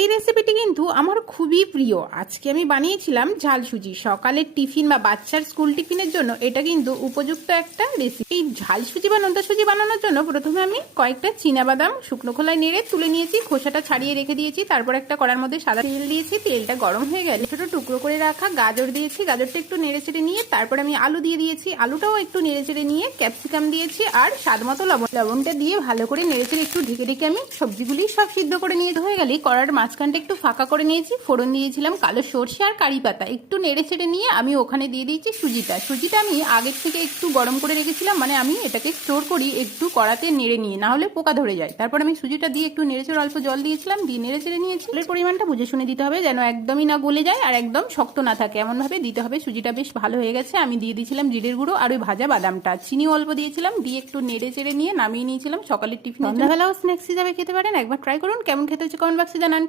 এই রেসিপিটি কিন্তু আমার খুবই প্রিয়। আজকে আমি বানিয়েছিলাম ঝাল সুজি। সকালের টিফিন বা বাচ্চার স্কুল টিফিনের জন্য এটা কিন্তু উপযুক্ত একটা রেসিপি। এই ঝাল সুজি বা নোনতা সুজি বানানোর জন্য প্রথমে আমি কয়েকটা চীনাবাদাম শুকনো খোলায় নেড়ে তুলে নিয়েছি, খোসাটা ছাড়িয়ে রেখে দিয়েছি। তারপর একটা কড়ার মধ্যে সাদা তেল দিয়েছি, তেলটা গরম হয়ে গেলে ছোট টুকরো করে রাখা গাজর দিয়েছি, গাজরটা একটু নেড়ে চেড়ে নিয়ে তারপর আমি আলু দিয়ে দিয়েছি, আলুটাও একটু নেড়ে চেড়ে নিয়ে ক্যাপসিকাম দিয়েছি আর স্বাদ মতো লবণটা দিয়ে ভালো করে নেড়ে চেড়ে একটু ঢেকে ঢেকে আমি সবজিগুলি সব সিদ্ধ করে নিয়ে হয়ে গেলে কড়ার মাঝখানটা একটু ফাঁকা করে নিয়েছি, ফোড়ন দিয়েছিলাম কালো সরষে আর কারি পাতা, একটু নেড়ে চেড়ে নিয়ে আমি ওখানে দিয়ে দিয়েছি সুজিটা আমি আগের থেকে একটু গরম করে রেখেছিলাম, মানে আমি এটাকে স্টোর করি একটু কড়াতে নেড়ে নিয়ে, না হলে পোকা ধরে যায়। তারপর আমি সুজিটা দিয়ে একটু নেড়ে চেড়ে অল্প জল দিয়েছিলাম, দিয়ে নেড়ে চেড়ে নিয়েছি। জলের পরিমাণটা বুঝে শুনে দিতে হবে, যেন একদমই না গলে যায় আর একদম শক্ত না থাকে, এমনভাবে দিতে হবে। সুজিটা বেশ ভালো হয়ে গেছে, আমি দিয়ে দিয়েছিলাম জিরের গুঁড়ো আর ওই ভাজা বাদামটা, চিনিও অল্প দিয়েছিলাম, দিয়ে একটু নেড়ে চেড়ে নিয়ে নামিয়ে নিয়েছিলাম। সকালের টিফিন, সন্ধ্যাবেলাও স্ন্যাক্স হিসাবে খেতে পারেন, একবার ট্রাই করুন। কেমন খেতে হচ্ছে কমেন্ট বক্সে জানান।